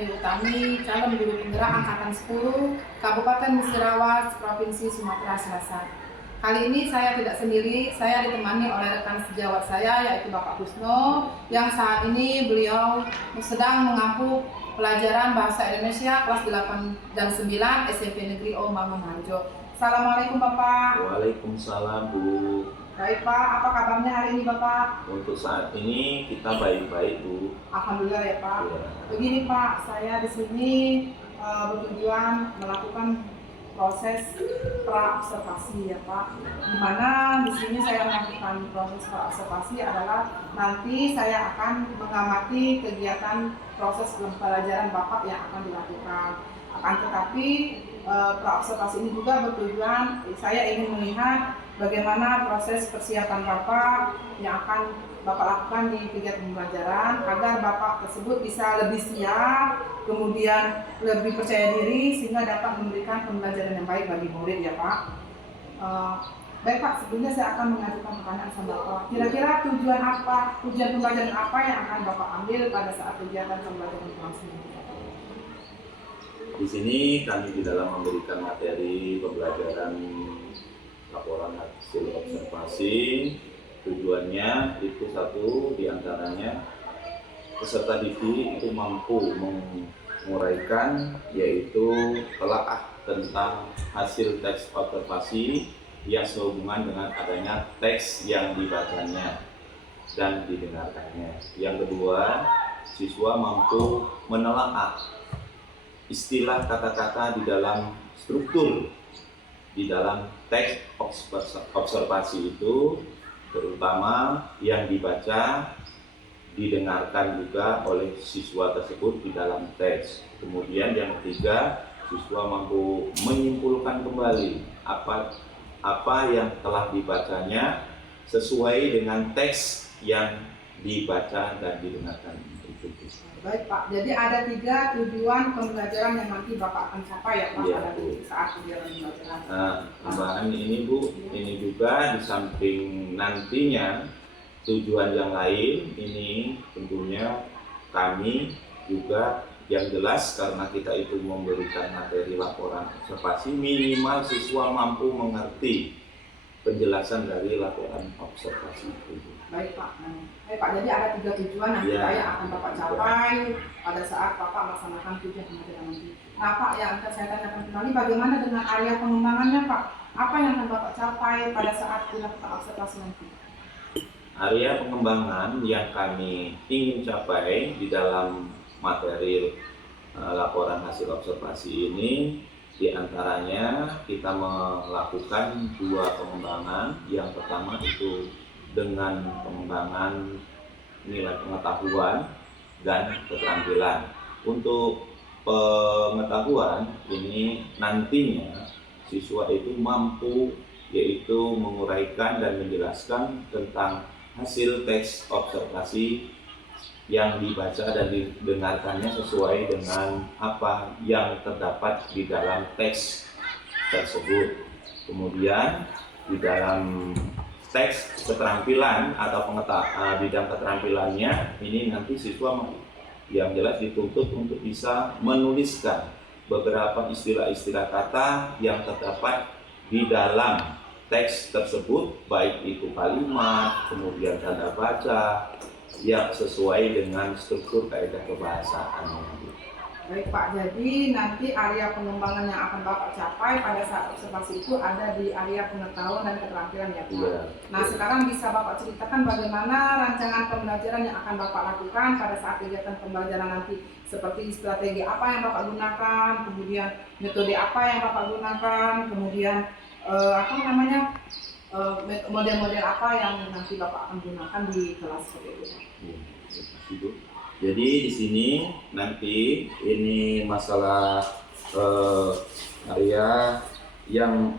Ayu Utami, calon guru penggerak Angkatan 10, Kabupaten Musirawas, Provinsi Sumatera Selatan. Kali ini saya tidak sendiri, saya ditemani oleh rekan sejawat saya yaitu Bapak Kusno, yang saat ini beliau sedang mengampu pelajaran Bahasa Indonesia kelas 8 dan 9 SMP Negeri O Mangunharjo. Assalamualaikum Bapak. Waalaikumsalam Bu. Baik Pak, apa kabarnya hari ini Bapak? Untuk saat ini kita baik-baik Bu. Alhamdulillah ya Pak. Ya. Begini Pak, saya di sini bertujuan melakukan proses praobservasi ya Pak. Di mana di sini saya melakukan proses praobservasi adalah nanti saya akan mengamati kegiatan proses pembelajaran Bapak yang akan dilakukan. Akan tetapi praobservasi ini juga bertujuan saya ingin melihat bagaimana proses persiapan Bapak yang akan Bapak lakukan di kegiatan pembelajaran agar Bapak tersebut bisa lebih siap, kemudian lebih percaya diri sehingga dapat memberikan pembelajaran yang baik bagi murid ya Pak. Baik Pak, sebelumnya saya akan mengajukan pertanyaan sama Bapak. Kira-kira tujuan pembelajaran apa yang akan Bapak ambil pada saat kegiatan pembelajaran berlangsung? Di sini kami di dalam memberikan materi pembelajaran laporan hasil observasi. Tujuannya itu satu diantaranya peserta didik itu mampu menguraikan yaitu telaah tentang hasil teks observasi yang sehubungan dengan adanya teks yang dibacanya dan didengarkannya. Yang kedua, siswa mampu menelaah istilah kata-kata di dalam struktur di dalam teks observasi itu, terutama yang dibaca didengarkan juga oleh siswa tersebut di dalam teks. Kemudian yang ketiga, siswa mampu menyimpulkan kembali apa yang telah dibacanya sesuai dengan teks yang dibaca dan didengarkan itu. Baik Pak, jadi ada 3 tujuan pembelajaran yang nanti Bapak akan capai ya Pak Ya, pada saat kegiatan pembelajaran. Tambahan ini Bu, ini juga di samping nantinya tujuan yang lain ini tentunya kami juga yang jelas karena kita itu memberikan materi laporan observasi, minimal siswa mampu mengerti penjelasan dari laporan observasi itu. Baik Pak, jadi ada 3 tujuan nanti Ya, Pak yang akan Bapak capai pada saat Bapak melaksanakan tujuan pembelajaran nanti. Nah Pak, yang akan saya tanyakan kembali, bagaimana dengan area pengembangannya Pak? Apa yang akan Bapak capai pada saat dilakukan observasi nanti? Area pengembangan yang kami ingin capai di dalam materi laporan hasil observasi ini, diantaranya kita melakukan 2 pengembangan. Yang pertama itu dengan pengembangan nilai pengetahuan dan keterampilan. Untuk pengetahuan ini nantinya siswa itu mampu yaitu menguraikan dan menjelaskan tentang hasil teks observasi yang dibaca dan didengarkannya sesuai dengan apa yang terdapat di dalam teks tersebut. Kemudian di dalam teks keterampilan atau bidang keterampilannya ini nanti siswa yang jelas dituntut untuk bisa menuliskan beberapa istilah-istilah kata yang terdapat di dalam teks tersebut, baik itu kalimat, kemudian tanda baca yang sesuai dengan struktur kaidah kebahasaan. Baik Pak, jadi nanti area pengembangan yang akan Bapak capai pada saat observasi itu ada di area pengetahuan dan keterampilan ya Pak. Ya. Nah sekarang bisa Bapak ceritakan bagaimana rancangan pembelajaran yang akan Bapak lakukan pada saat kegiatan pembelajaran nanti, seperti strategi apa yang Bapak gunakan, kemudian metode apa yang Bapak gunakan, kemudian model-model apa yang nanti Bapak akan gunakan di kelas seperti itu. Jadi di sini nanti ini masalah area yang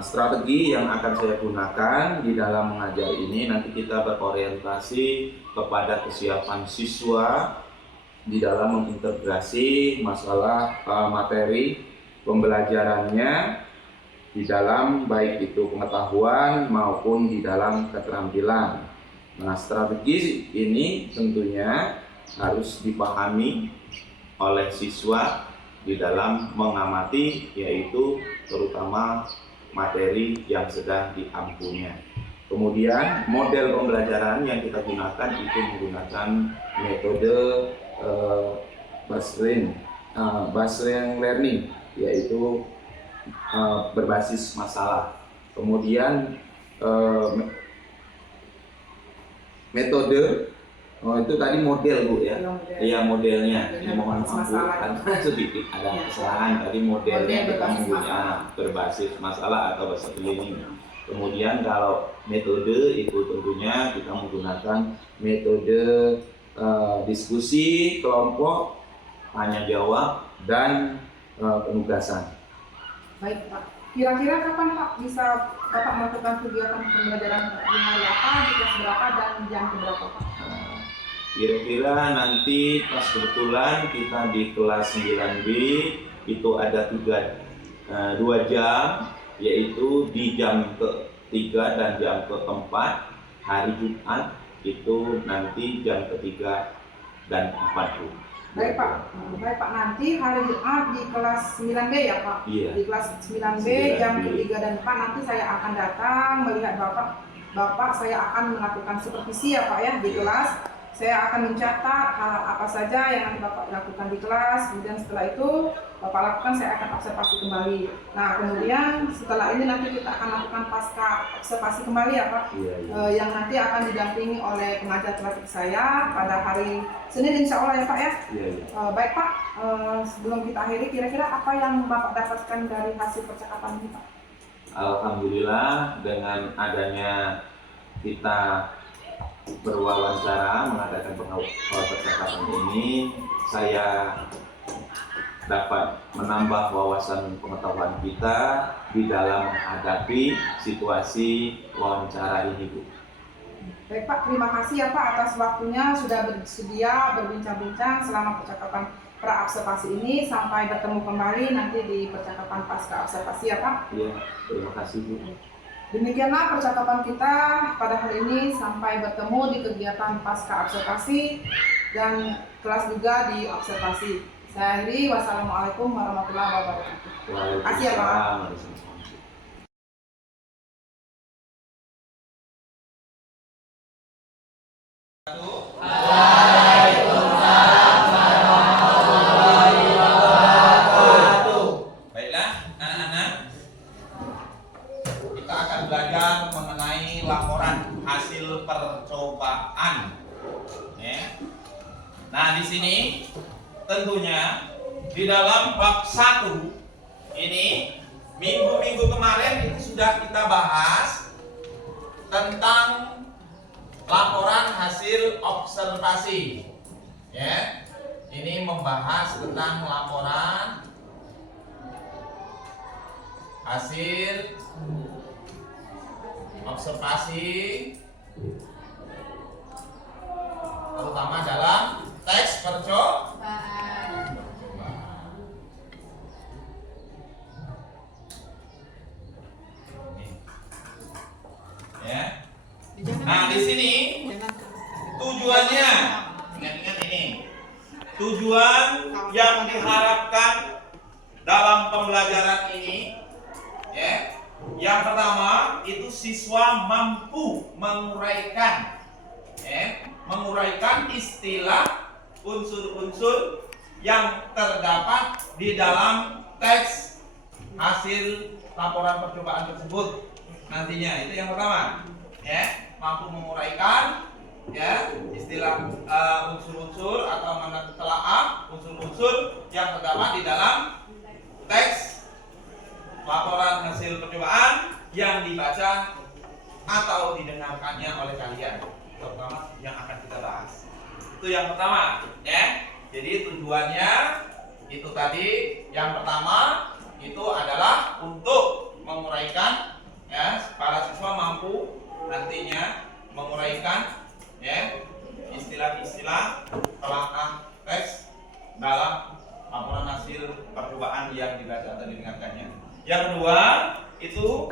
strategi yang akan saya gunakan di dalam mengajar ini, nanti kita berorientasi kepada kesiapan siswa di dalam mengintegrasi masalah materi pembelajarannya di dalam baik itu pengetahuan maupun di dalam keterampilan. Nah, strategi ini tentunya harus dipahami oleh siswa di dalam mengamati, yaitu terutama materi yang sedang diampunya. Kemudian model pembelajaran yang kita gunakan itu menggunakan metode Baselian learning, yaitu berbasis masalah. Kemudian metode itu tadi model Bu ya. Iya modelnya. Ini mohon maaf Bu, karena sedikit ada kesalahan tadi modelnya kita menggunakan berbasis masalah atau bahasa cleaning. Kemudian kalau metode itu tentunya kita menggunakan metode diskusi kelompok, tanya jawab, dan penugasan. Baik Pak. Kira-kira kapan Pak bisa Bapak melakukan kegiatan pembelajaran di hari apa, di kelas berapa, dan jam berapa Pak? Kira-kira nanti pas kebetulan kita di kelas 9B itu ada 2 jam, yaitu di jam ke-3 dan jam ke-4 hari Jumat, itu nanti jam ke-3 dan 4 Bu. Baik Pak, nanti hari Jumat di kelas 9B ya Pak? Iya. Di kelas 9B jam ke-3 dan 4 nanti saya akan datang melihat Bapak saya akan melakukan supervisi ya Pak ya di kelas. Saya akan mencatat hal apa saja yang nanti Bapak lakukan di kelas, kemudian setelah itu Bapak lakukan, saya akan observasi kembali. Nah kemudian setelah ini nanti kita akan lakukan pasca observasi kembali ya Pak, yang nanti akan didampingi oleh pengajar pelatih saya pada hari Senin insya Allah ya Pak ya. Baik Pak, sebelum kita akhiri, kira-kira apa yang Bapak dapatkan dari hasil percakapan ini Pak? Alhamdulillah dengan adanya kita berwawancara mengadakan percakapan ini, saya dapat menambah wawasan pengetahuan kita di dalam menghadapi situasi wawancara ini Bu. Baik Pak, terima kasih ya Pak atas waktunya sudah bersedia berbincang-bincang selama percakapan pra-observasi ini. Sampai bertemu kembali nanti di percakapan pasca observasi ya Pak. Iya, terima kasih Bu. Demikianlah percakapan kita pada hari ini, sampai bertemu di kegiatan pasca observasi dan kelas juga di observasi. Saya akhiri, wassalamualaikum warahmatullahi wabarakatuh. Terima kasih ya Pak. Baiklah anak-anak, kita akan belajar mengenai laporan hasil percobaan. Nah di sini tentunya di dalam bab 1 ini minggu-minggu kemarin itu sudah kita bahas tentang laporan hasil observasi. Ini membahas tentang laporan hasil observasi, terutama dalam teks percobaan. Nah di sini tujuannya, ingat-ingat ini tujuan yang diharapkan dalam pembelajaran ini. Yang pertama itu siswa mampu menguraikan istilah unsur-unsur yang terdapat di dalam teks hasil laporan percobaan tersebut nantinya. Itu yang pertama, mampu menguraikan istilah unsur-unsur atau menelaah unsur-unsur yang terdapat di dalam teks laporan hasil percobaan yang dibaca atau didengarkannya oleh kalian, terutama yang akan kita bahas. Itu yang pertama, Jadi tujuannya itu tadi, yang pertama itu adalah untuk menguraikan, para siswa mampu nantinya menguraikan istilah-istilah telaah teks dalam laporan hasil percobaan yang dibaca atau didengarkannya. Yang kedua itu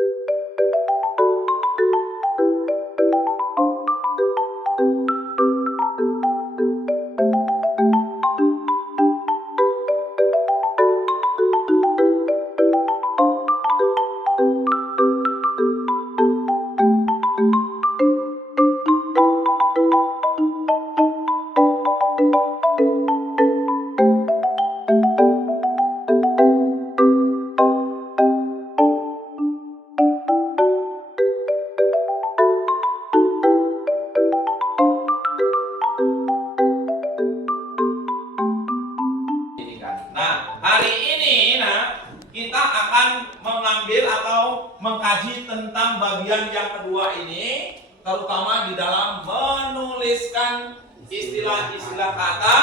kita akan mengambil atau mengkaji tentang bagian yang kedua ini, terutama di dalam menuliskan istilah-istilah kata,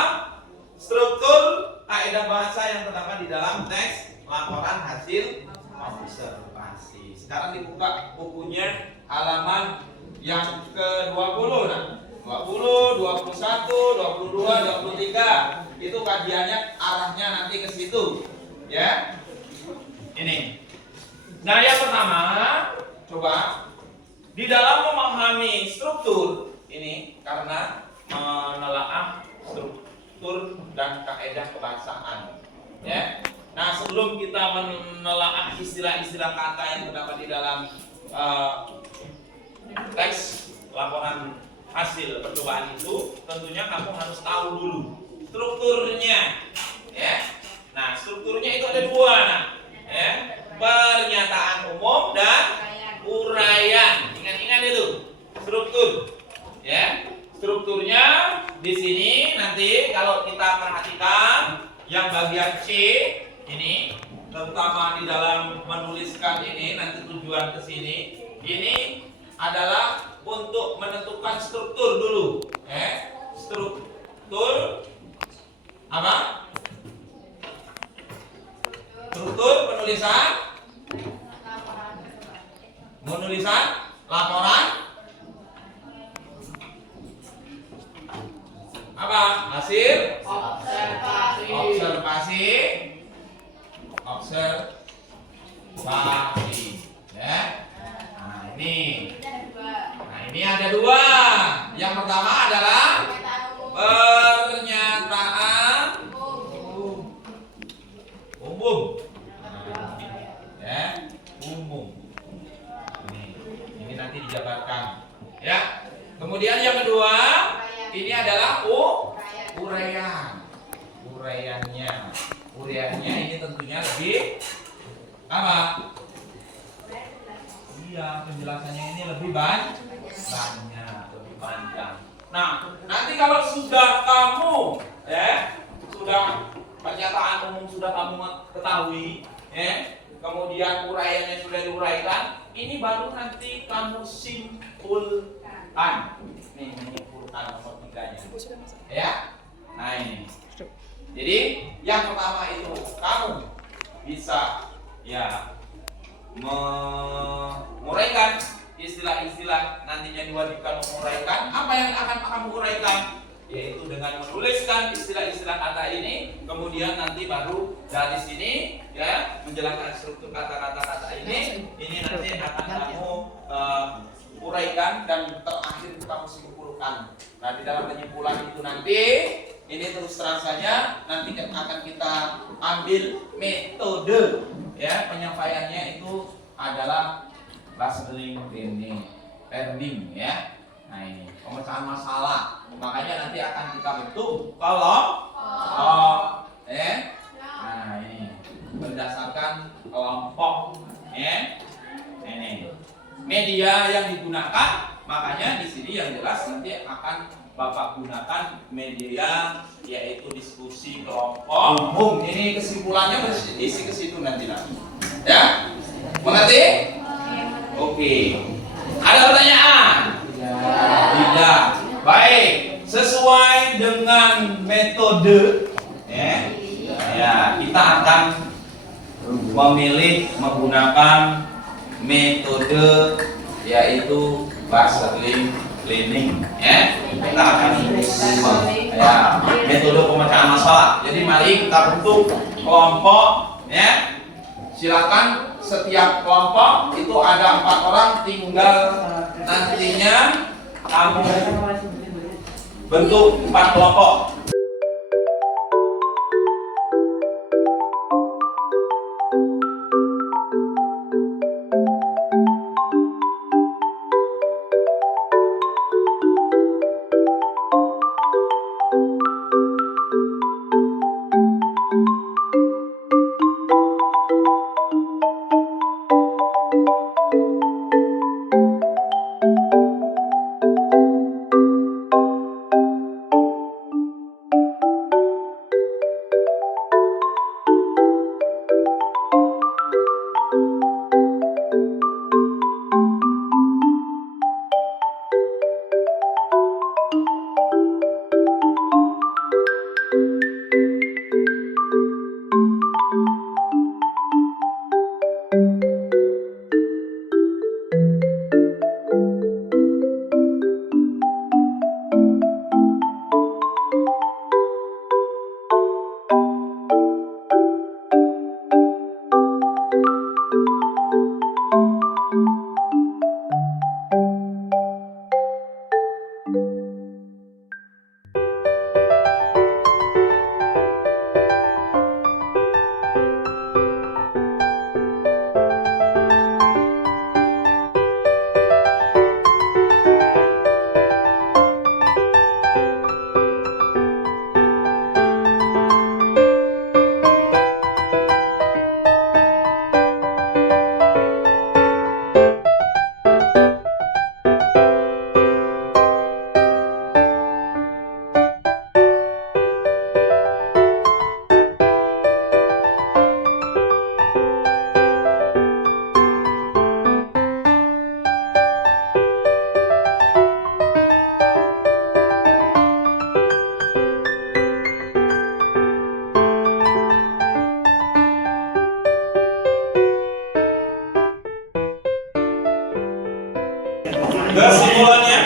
struktur, kaidah bahasa yang terdapat di dalam teks laporan hasil observasi. Sekarang dibuka bukunya halaman yang ke-20 nah. 20, 21, 22, 23. Itu kajiannya arahnya nanti ke situ. Ya. Ini. Nah, yang pertama, coba di dalam memahami struktur ini karena menelaah struktur dan kaidah kebahasaan. Ya. Nah, sebelum kita menelaah istilah-istilah kata yang terdapat di dalam teks laporan hasil percobaan itu, tentunya kamu harus tahu dulu strukturnya, ya. Nah, strukturnya itu ada dua, nah, ya. Pernyataan umum dan uraian. Ingat-ingat itu struktur, ya. Strukturnya di sini nanti kalau kita perhatikan yang bagian C ini, terutama di dalam menuliskan ini nanti tujuan ke sini, ini adalah untuk menentukan struktur dulu, struktur apa? Struktur penulisan laporan apa? Hasil observasi, ya. Nah, ini ada dua. Yang pertama adalah pernyataan umum. Ya, umum. Ini nanti dijabarkan. Ya. Kemudian yang kedua, ini adalah uraian. Uraiannya ini tentunya lebih apa? Iya, penjelasannya ini lebih banyak, lebih panjang. Nah, nanti kalau sudah kamu, sudah pernyataan umum sudah kamu ketahui, kemudian uraiannya sudah diuraikan, ini baru nanti kamu simpulkan. Nih, menyimpulkan nomor 3-nya. Ya, nah ini. Jadi yang pertama itu kamu bisa menguraikan istilah-istilah, nantinya diwajibkan menguraikan. Apa yang akan kamu uraikan? Yaitu dengan menuliskan istilah-istilah kata ini, kemudian nanti baru dari sini menjelaskan struktur kata-kata ini nanti akan kamu uraikan dan terakhir kamu simpulkan. Nah, di dalam penyimpulan itu nanti ini terus terang saja nanti akan kita ambil metode, penyampaiannya itu adalah listening learning, ya. Nah, ini pemecahan masalah. Makanya nanti akan kita bentuk kelompok, nah ini berdasarkan kelompok, ini media yang digunakan. Makanya di sini yang jelas nanti akan Bapak gunakan media yaitu diskusi kelompok umum. Ini kesimpulannya berisi ke situ nanti. Ya? Mengerti? Oke. Ada pertanyaan? Tidak. Baik. Sesuai dengan metode, kita akan memilih menggunakan metode yaitu clustering learning, kita akan metode pemecahan masalah. Jadi mari kita bentuk kelompok, silakan setiap kelompok itu ada 4 orang, tinggal nantinya kamu bentuk 4 kelompok. kesimpulannya?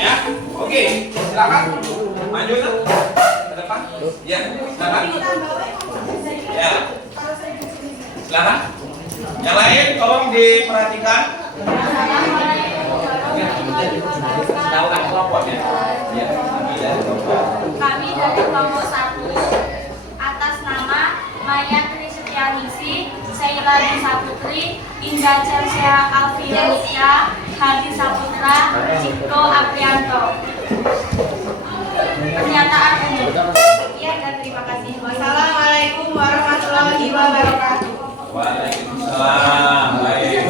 Ya, oke, silakan maju ke depan. Ya, silakan. Ya, silakan. Yang lain tolong diperhatikan. Kami dari kelompok 1 atas nama Maya Tri Setianingsih, Sheila Disa Putri, Indah Chelsea Alfianisha, Hadi Saputra, Cipto Aprianto. Pernyataan umum. Sekian dan terima kasih. Wassalamualaikum warahmatullahi wabarakatuh. Waalaikumsalam. Baik.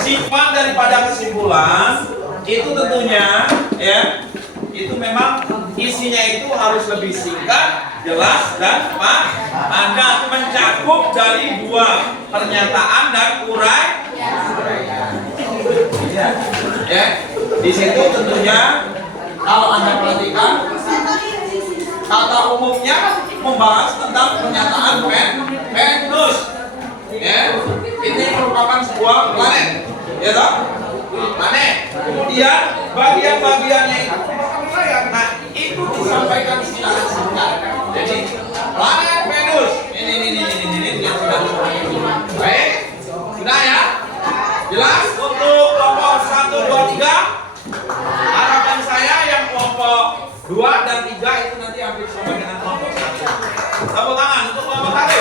Sifat daripada kesimpulan itu tentunya ya, itu memang isinya itu harus lebih singkat, jelas dan ada mencakup dari dua pernyataan dan uraian. Ya, di situ tentunya kalau Anda perhatikan kata umumnya membahas tentang pernyataan Venus. Ya, ini merupakan sebuah planet, ya toh? Planet. Kemudian bagian-bagiannya itu merupakan wilayah. Nah, itu disampaikan secara singkat. Jadi planet Venus. Ini sudah. Baik, sudah ya? Jelas untuk kelompok 1, 2, 3. Harapan saya yang kelompok 2 dan 3 itu nanti ambil sama dengan kelompok 1. Tepuk tangan untuk kelompok 1.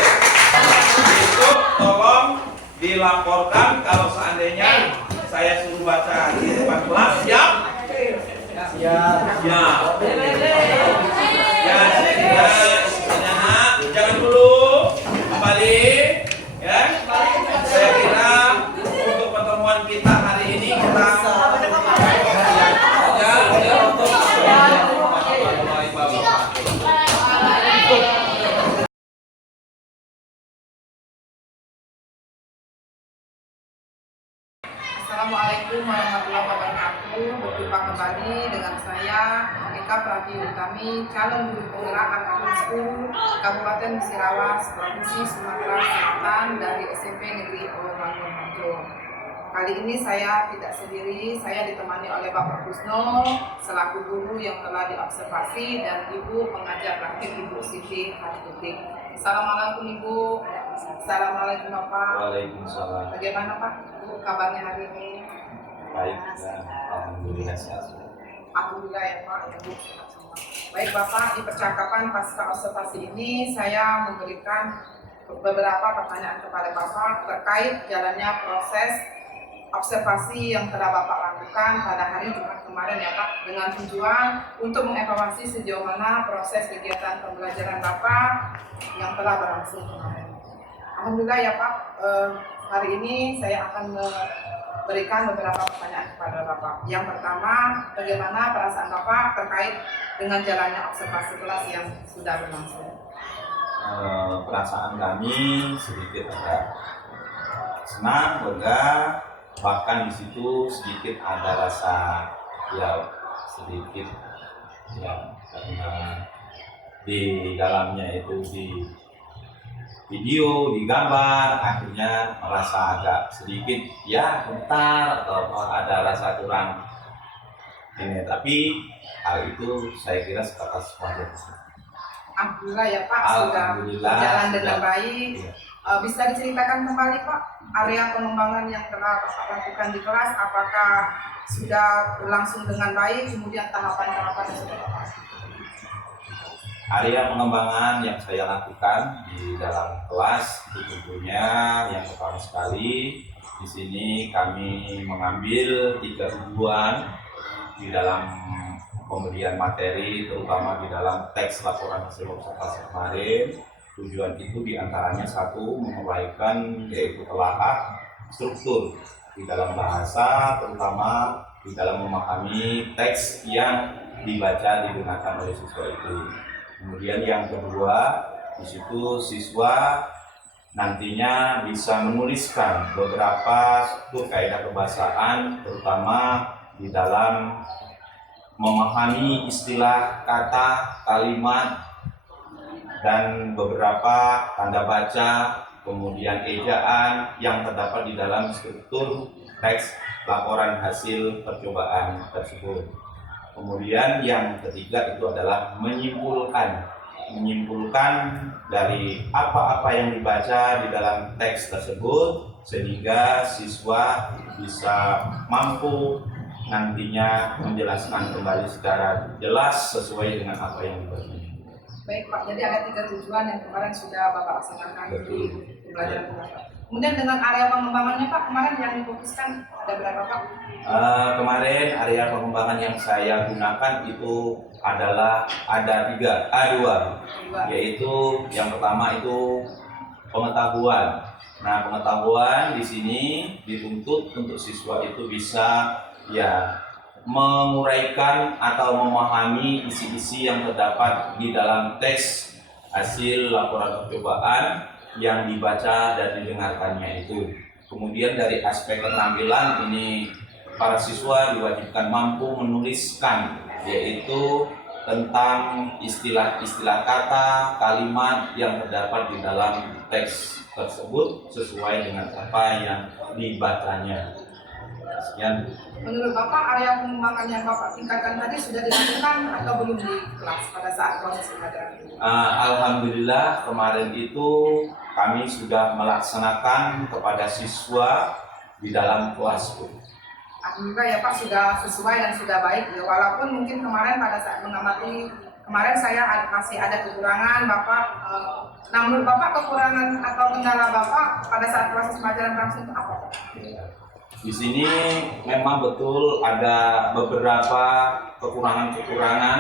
Itu tolong dilaporkan kalau seandainya saya suruh baca di depan kelas. Siap? Siap. Ya, jangan dulu kembali ya. Saya kira untuk pertemuan kita hari ini kita Assalamualaikum warahmatullahi wabarakatuh. Berjumpa kembali dengan saya Eka Pratiwutami, calon guru penggerak angkatan 10 Kabupaten Musirawas, Provinsi Sumatera Selatan dari SMP Negeri Olomangun Harjo. Kali ini saya tidak sendiri, saya ditemani oleh Bapak Kusno selaku guru yang telah diobservasi dan Ibu pengajar praktik Ibu Siti Hartutik. Assalamualaikum Ibu. Assalamualaikum Bapak. Waalaikumsalam. Bagaimana Pak kabarnya hari ini? Baik, dan alhamdulillah sehat. Alhamdulillah ya Pak. Baik Bapak, di percakapan pasca observasi ini saya memberikan beberapa pertanyaan kepada Bapak terkait jalannya proses observasi yang telah Bapak lakukan pada hari Jumat kemarin ya Pak, dengan tujuan untuk mengevaluasi sejauh mana proses kegiatan pembelajaran Bapak yang telah berlangsung kemarin. Alhamdulillah ya Pak, hari ini saya akan memberikan beberapa pertanyaan kepada Bapak. Yang pertama, bagaimana perasaan Bapak terkait dengan jalannya observasi kelas yang sudah berlangsung? Perasaan kami sedikit agak senang, lega, bahkan di situ sedikit ada rasa ya sedikit ya karena di dalamnya itu di video, di gambar, akhirnya merasa agak sedikit ya bentar atau ada rasa kurang ini, tapi hal itu saya kira sebatas wajar. Alhamdulillah ya Pak, sudah berjalan dengan baik. Iya. Bisa diceritakan kembali Pak, area pengembangan yang telah Bapak lakukan di kelas, apakah sudah berlangsung dengan baik, kemudian tahapan-tahapan yang sudah Bapak lakukan? Area pengembangan yang saya lakukan di dalam kelas itu tentunya yang pertama sekali di sini kami mengambil 3 tujuan di dalam pemberian materi, terutama di dalam teks laporan hasil observasi kemarin. Tujuan itu diantaranya satu, menguraikan yaitu telaah struktur di dalam bahasa, terutama di dalam memahami teks yang dibaca digunakan oleh siswa itu. Kemudian yang kedua, di situ siswa nantinya bisa menuliskan beberapa kaidah kebahasaan, terutama di dalam memahami istilah kata, kalimat, dan beberapa tanda baca, kemudian ejaan yang terdapat di dalam struktur teks laporan hasil percobaan tersebut. Kemudian yang ketiga itu adalah menyimpulkan dari apa-apa yang dibaca di dalam teks tersebut sehingga siswa bisa mampu nantinya menjelaskan kembali secara jelas sesuai dengan apa yang dibaca. Baik Pak, jadi ada 3 tujuan yang kemarin sudah Bapak laksanakan di pembelajaran Bapak. Kemudian dengan area pengembangannya Pak, kemarin yang difokuskan ada berapa Pak? Kemarin area pengembangan yang saya gunakan itu adalah ada dua, yaitu yang pertama itu pengetahuan. Nah, pengetahuan di sini dituntut untuk siswa itu bisa menguraikan atau memahami isi-isi yang terdapat di dalam teks hasil laporan percobaan yang dibaca dan didengarkannya itu. Kemudian dari aspek keterampilan ini para siswa diwajibkan mampu menuliskan, yaitu tentang istilah-istilah kata, kalimat yang terdapat di dalam teks tersebut sesuai dengan apa yang dibacanya. Sekian. Menurut Bapak, area pengembangan yang Bapak tingkatkan tadi sudah dilakukan atau belum di kelas pada saat proses pembelajaran? Alhamdulillah kemarin itu kami sudah melaksanakan kepada siswa di dalam kelas. Alhamdulillah ya Pak, sudah sesuai dan sudah baik ya. Walaupun mungkin kemarin pada saat mengamati, kemarin saya masih ada kekurangan Bapak. Nah, menurut Bapak kekurangan atau kendala Bapak pada saat proses pembelajaran langsung itu apa? Di sini memang betul ada beberapa kekurangan-kekurangan,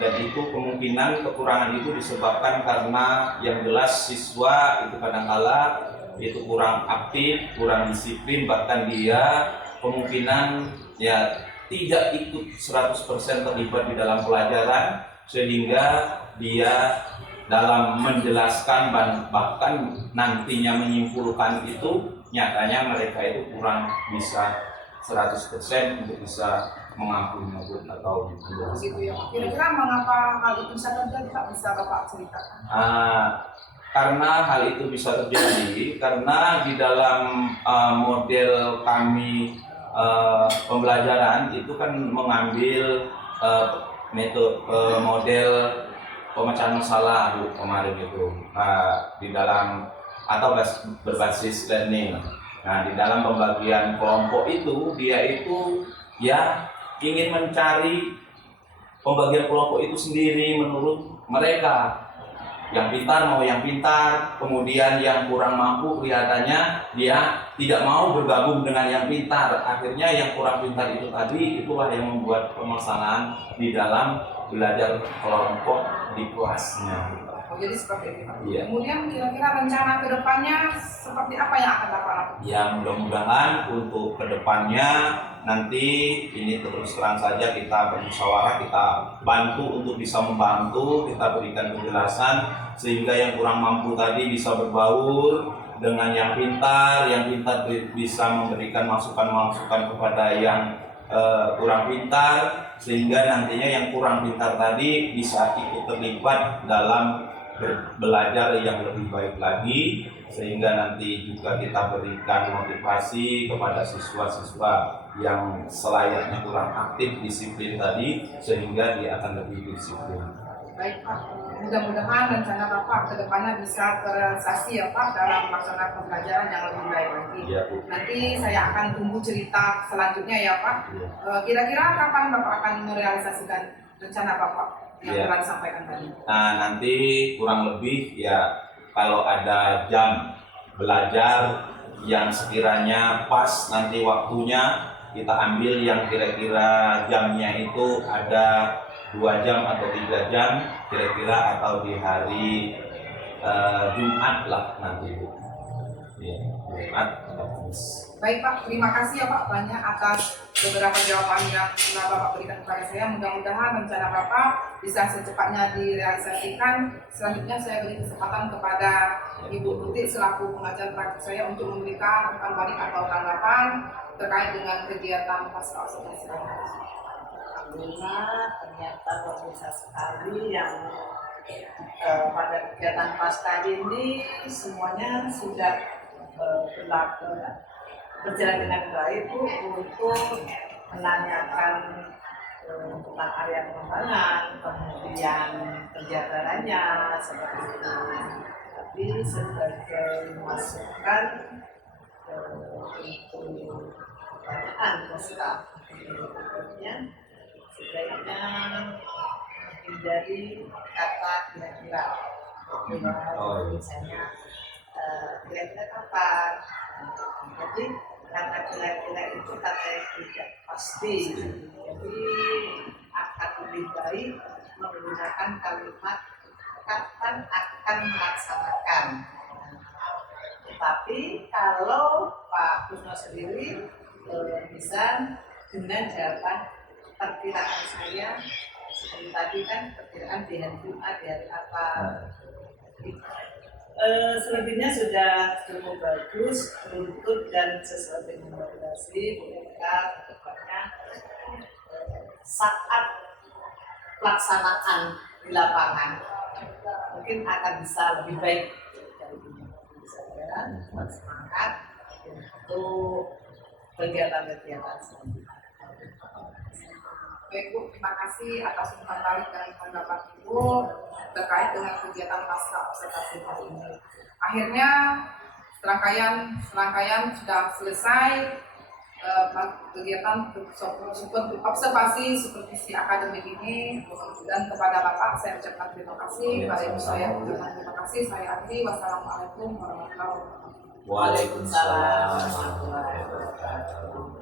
dan itu kemungkinan kekurangan itu disebabkan karena yang jelas siswa itu kadang-kala itu kurang aktif, kurang disiplin, bahkan dia kemungkinan tidak ikut 100% terlibat di dalam pelajaran, sehingga dia dalam menjelaskan bahkan nantinya menyimpulkan itu nyatanya mereka itu kurang bisa 100% untuk bisa mengampuni atau begitu ya. Kira-kira mengapa hal itu bisa terjadi Pak? Bisa Bapak ceritakan? Karena hal itu bisa terjadi karena di dalam model kami pembelajaran itu kan mengambil model pemecahan masalah kemarin itu di dalam atau berbasis learning. Nah, di dalam pembagian kelompok itu dia itu ingin mencari pembagian kelompok itu sendiri menurut mereka. Yang pintar mau yang pintar, kemudian yang kurang mampu kelihatannya dia tidak mau bergabung dengan yang pintar. Akhirnya yang kurang pintar itu tadi itulah yang membuat permasalahan di dalam belajar kelompok di kelasnya. Jadi seperti itu Pak. Iya. Kemudian kira-kira rencana kedepannya seperti apa yang akan Bapak lakukan? Ya, mudah-mudahan untuk kedepannya nanti ini terus terang saja kita bermusyawarah, kita bantu untuk bisa membantu, kita berikan penjelasan sehingga yang kurang mampu tadi bisa berbaur dengan yang pintar bisa memberikan masukan-masukan kepada yang kurang pintar, sehingga nantinya yang kurang pintar tadi bisa ikut terlibat dalam belajar yang lebih baik lagi, sehingga nanti juga kita berikan motivasi kepada siswa-siswa yang selayaknya kurang aktif disiplin tadi, sehingga dia akan lebih disiplin. Baik Pak, mudah-mudahan rencana Bapak ke depannya bisa terrealisasi ya Pak dalam melaksanakan pembelajaran yang lebih baik lagi. Ya, Bu. Nanti saya akan tunggu cerita selanjutnya ya Pak. Ya. Kira-kira kapan Bapak akan merealisasikan rencana Bapak yang Ya. telah disampaikan tadi? Nah, nanti kurang lebih kalau ada jam belajar yang sekiranya pas nanti waktunya, kita ambil yang kira-kira jamnya itu ada 2 jam atau 3 jam kira-kira, atau di hari Jumat lah nanti Jumat atau Kamis. Baik Pak, terima kasih ya Pak banyak atas beberapa jawaban yang telah Bapak berikan kepada saya. Mudah-mudahan rencana Bapak bisa secepatnya direalisasikan. Selanjutnya saya beri kesempatan kepada Ibu Putih selaku pengajar praktik saya untuk memberikan umpan balik atau tanggapan terkait dengan kegiatan pasca observasi. Alhamdulillah, ternyata luar biasa sekali yang pada kegiatan pasca ini semuanya sudah berjalan dengan baik Bu, untuk menanyakan tentang area pengembangan, kemudian kegiatannya seperti itu. Tapi sebagai masukan untuk pertanyaan pasca berikutnya, sebaiknya hindari kata kira-kira. Misalnya kira-kira kapan. Jadi kata kira-kira itu kata yang tidak pasti. Jadi akan lebih baik menggunakan kalimat kapan akan melaksanakan. Tetapi kalau Pak Kusno sendiri bisa dengan jawaban perkiraan saya seperti tadi kan, perkiraan di hari Jumat, di hari apa. Selebihnya sudah cukup bagus, runtut dan sesuai dengan regulasi. Mereka tepatnya saat pelaksanaan di lapangan mungkin akan bisa lebih baik dari ini. Saya semangat untuk kegiatan-kegiatan selanjutnya. Baik Bu, terima kasih atas umpan balik dan pendapat Ibu terkait dengan kegiatan pasca observasi hari ini. Akhirnya serangkaian sudah selesai kegiatan observasi supervisi akademik ini, dan kepada Bapak saya ucapkan terima kasih, pada Ibu saya ucapkan terima kasih. Saya akhiri, wassalamualaikum warahmatullahi wabarakatuh. Waalaikumsalam warahmatullahi wabarakatuh.